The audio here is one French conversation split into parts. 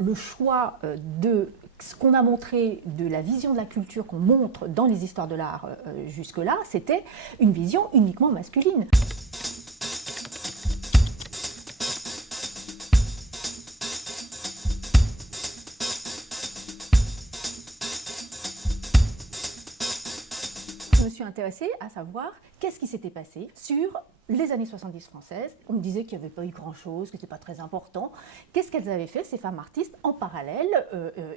le choix de ce qu'on a montré, de la vision de la culture qu'on montre dans les histoires de l'art jusque-là, c'était une vision uniquement masculine. Je me suis intéressée à savoir qu'est-ce qui s'était passé sur les années 70 françaises. On me disait qu'il n'y avait pas eu grand-chose, que ce n'était pas très important. Qu'est-ce qu'elles avaient fait, ces femmes artistes, en parallèle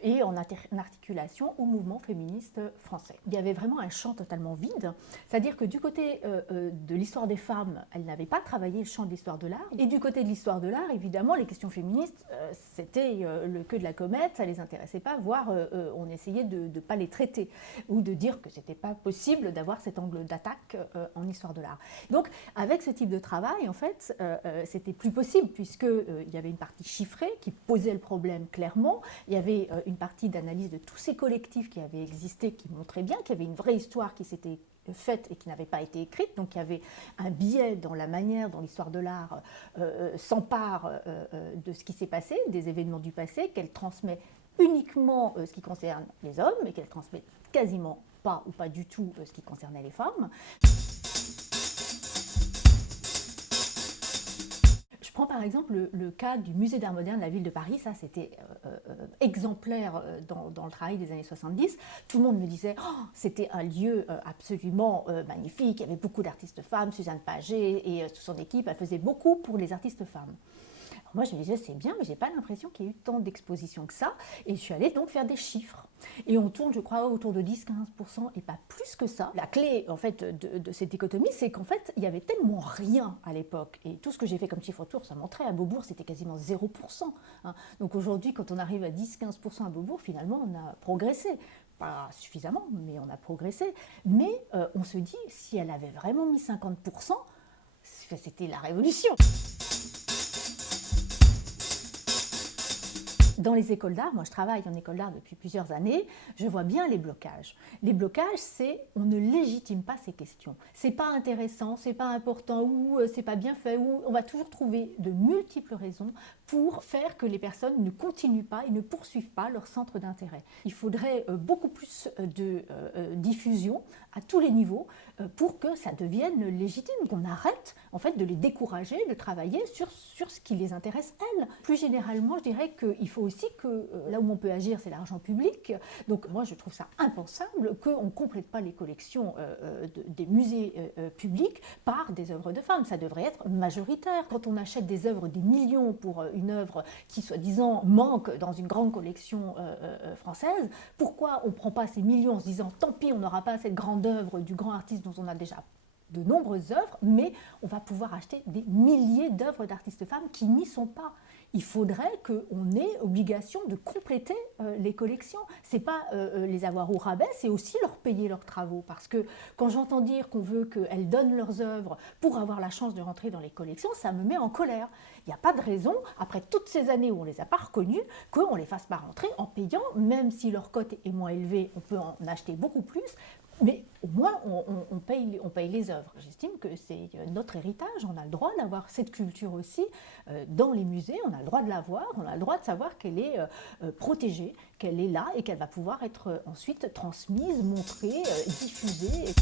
et en articulation au mouvement féministe français? Il y avait vraiment un champ totalement vide, c'est-à-dire que du côté de l'histoire des femmes, elles n'avaient pas travaillé le champ de l'histoire de l'art. Et du côté de l'histoire de l'art, évidemment, les questions féministes, c'était le queue de la comète, ça ne les intéressait pas, voire on essayait de ne pas les traiter, ou de dire que ce n'était pas possible d'avoir cet angle d'attaque en histoire de l'art. Donc, avec ce type de travail, en fait, c'était plus possible, puisqu'il y avait une partie chiffrée qui posait le problème clairement, il y avait une partie d'analyse de tous ces collectifs qui avaient existé, qui montraient bien qu'il y avait une vraie histoire qui s'était faite et qui n'avait pas été écrite, donc il y avait un biais dans la manière dont l'histoire de l'art s'empare de ce qui s'est passé, des événements du passé, qu'elle transmet uniquement ce qui concerne les hommes, et qu'elle transmet quasiment pas ou pas du tout ce qui concernait les femmes. Je prends par exemple le cas du musée d'art moderne de la ville de Paris, ça c'était exemplaire dans le travail des années 70. Tout le monde me disait oh, c'était un lieu absolument magnifique, il y avait beaucoup d'artistes femmes, Suzanne Paget et son équipe, elle faisait beaucoup pour les artistes femmes. Moi, je me disais, c'est bien, mais je n'ai pas l'impression qu'il y ait eu tant d'expositions que ça. Et je suis allée donc faire des chiffres. Et on tourne, je crois, autour de 10-15% et pas plus que ça. La clé, en fait, de cette dichotomie, c'est qu'en fait, il y avait tellement rien à l'époque. Et tout ce que j'ai fait comme chiffre autour, ça montrait à Beaubourg, c'était quasiment 0%. Hein. Donc aujourd'hui, quand on arrive à 10-15% à Beaubourg, finalement, on a progressé. Pas suffisamment, mais on a progressé. Mais on se dit, si elle avait vraiment mis 50%, c'était la révolution. Dans les écoles d'art, moi je travaille en école d'art depuis plusieurs années, je vois bien les blocages. Les blocages, c'est on ne légitime pas ces questions. C'est pas intéressant, c'est pas important, ou c'est pas bien fait, ou on va toujours trouver de multiples raisons pour faire que les personnes ne continuent pas et ne poursuivent pas leur centre d'intérêt. Il faudrait beaucoup plus de diffusion à tous les niveaux pour que ça devienne légitime, qu'on arrête en fait de les décourager de travailler sur ce qui les intéresse elles. Plus généralement, je dirais qu'il faut aussi que là où on peut agir, c'est l'argent public. Donc moi, je trouve ça impensable qu'on ne complète pas les collections des musées publics par des œuvres de femmes. Ça devrait être majoritaire. Quand on achète des œuvres des millions pour une œuvre qui, soi-disant, manque dans une grande collection française, pourquoi on ne prend pas ces millions en se disant tant pis, on n'aura pas cette grande œuvre du grand artiste dont on a déjà de nombreuses œuvres, mais on va pouvoir acheter des milliers d'œuvres d'artistes femmes qui n'y sont pas. Il faudrait qu'on ait obligation de compléter les collections. Ce n'est pas les avoir au rabais, c'est aussi leur payer leurs travaux. Parce que quand j'entends dire qu'on veut qu'elles donnent leurs œuvres pour avoir la chance de rentrer dans les collections, ça me met en colère. Il n'y a pas de raison, après toutes ces années où on ne les a pas reconnues, qu'on ne les fasse pas rentrer en payant, même si leur cote est moins élevée, on peut en acheter beaucoup plus, mais au moins on paye les œuvres. J'estime que c'est notre héritage, on a le droit d'avoir cette culture aussi dans les musées, on a le droit de la voir, on a le droit de savoir qu'elle est protégée, qu'elle est là et qu'elle va pouvoir être ensuite transmise, montrée, diffusée.